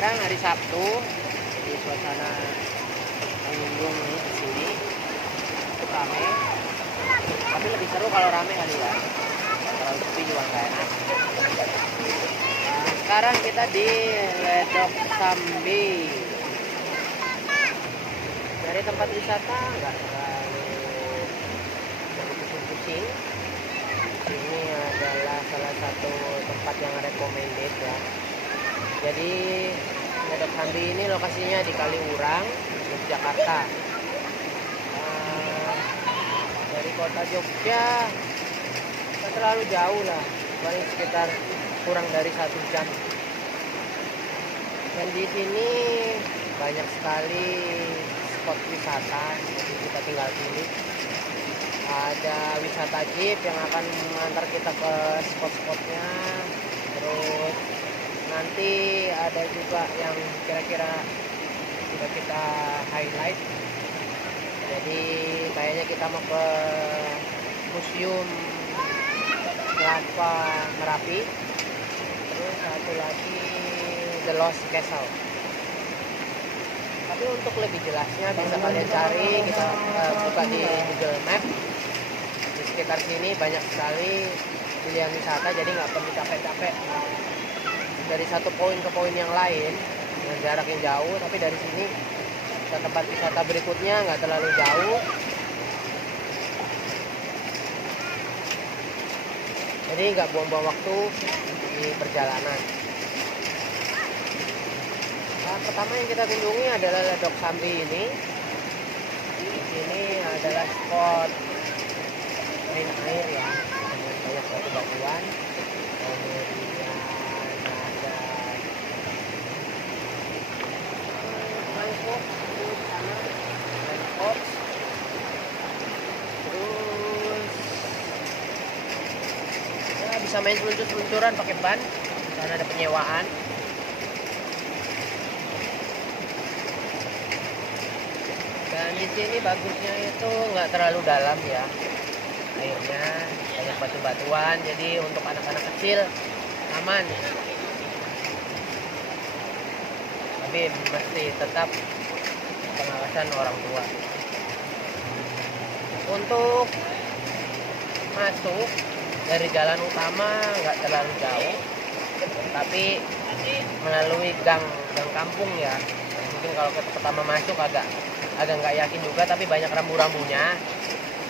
Sekarang hari Sabtu, jadi suasana pengunjung nih di sini cukup rame. Tapi lebih seru kalau rame kali ya. Kalau sepi juga nggak enak. Nah, sekarang kita di Ledok Sambi. Dari tempat wisata nggak terlalu pusing-pusing. Ini adalah salah satu tempat yang recommended ya. Jadi Ledok Sambi ini lokasinya di Kaliurang, Yogyakarta. Dari kota Jogja nggak terlalu jauh lah, paling sekitar kurang dari 1 jam. Dan di sini banyak sekali spot wisata, jadi kita tinggal pilih. Ada wisata jeep yang akan mengantar kita ke spot-spotnya. Terus nanti ada juga yang kira-kira sudah kita highlight. Jadi kayaknya kita mau ke Museum Lava Merapi. Terus satu lagi The Lost Castle. Tapi untuk lebih jelasnya bisa kalian cari, kita buka di Google Map. Di sekitar sini banyak sekali pilihan wisata, jadi nggak perlu capek-capek dari satu poin ke poin yang lain dengan jarak yang jauh. Tapi dari sini ke tempat wisata berikutnya nggak terlalu jauh, jadi nggak buang-buang waktu di perjalanan. Nah, pertama yang kita kunjungi adalah Ledok Sambi ini. Di sini adalah spot main air ya, dengan banyak batu-batuan. Kemudian ada mangkok di sana, dan box. Terus ya, bisa main seluncur-seluncuran pakai ban. Di sana ada penyewaan. Dan di sini bagusnya itu nggak terlalu dalam ya airnya, banyak batu-batuan, jadi untuk anak-anak kecil aman. Tapi mesti tetap pengawasan orang tua. Untuk masuk dari jalan utama nggak terlalu jauh, tapi melalui gang kampung ya. Mungkin kalau kita pertama masuk agak nggak yakin juga, tapi banyak rambu-rambunya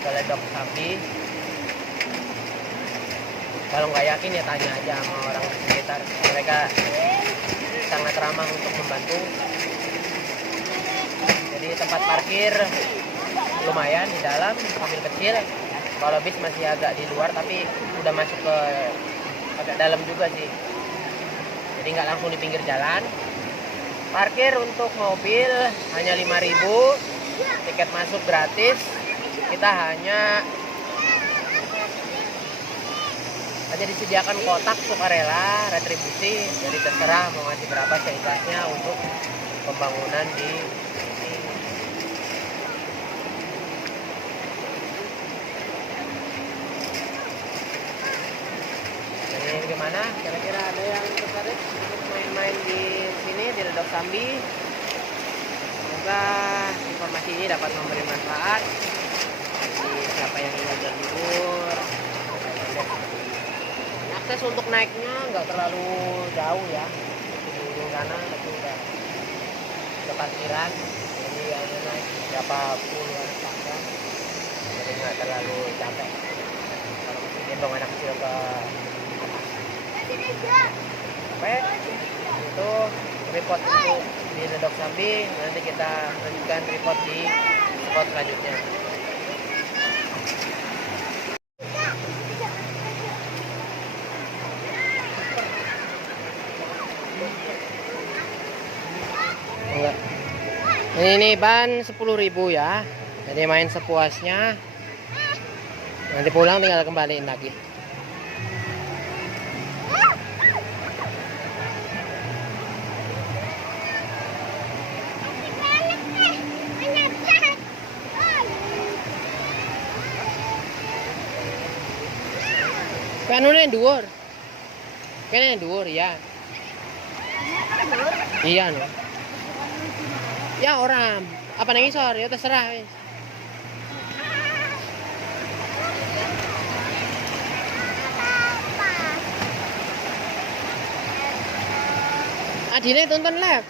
ke Ledok Sambi. Kalau nggak yakin ya tanya aja sama orang sekitar, mereka sangat ramah untuk membantu. Jadi tempat parkir lumayan di dalam, mobil kecil. Kalau bis masih agak di luar, tapi udah masuk ke agak dalam juga sih, jadi nggak langsung di pinggir jalan. Parkir untuk mobil hanya 5.000, tiket masuk gratis. Kita hanya disediakan kotak sukarela retribusi, jadi terserah mau ngasih berapa seibahnya untuk pembangunan di sini. Jadi gimana? Kira-kira ada yang tertarik untuk main-main di sini di Ledok Sambi? Semoga informasi ini dapat memberi manfaat bagi siapa yang ingin berlibur. Akses untuk naiknya nggak terlalu jauh ya, di ujung sana itu udah parkiran, jadi hanya naik berapa puluhan tangga, jadi nggak terlalu capek kalau masih gendong anak kecil ke atas. Oke, itu report untuk di Ledok Sambi. Nanti kita lanjutkan report di spot selanjutnya. Enggak. Ini ban 10.000 ya. Jadi main sepuasnya. Nanti pulang tinggal kembaliin lagi. Kan yang dhuwur. Kene yang dhuwur ya. Iya no. Ya orang apa nang isor ya terserah wis. Adine tonton live.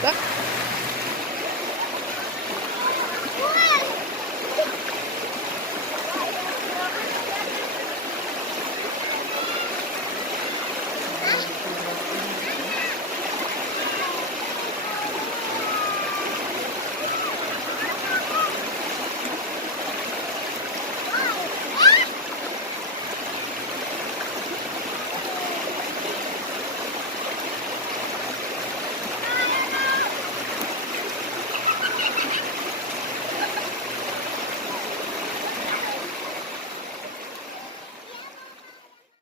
Lah,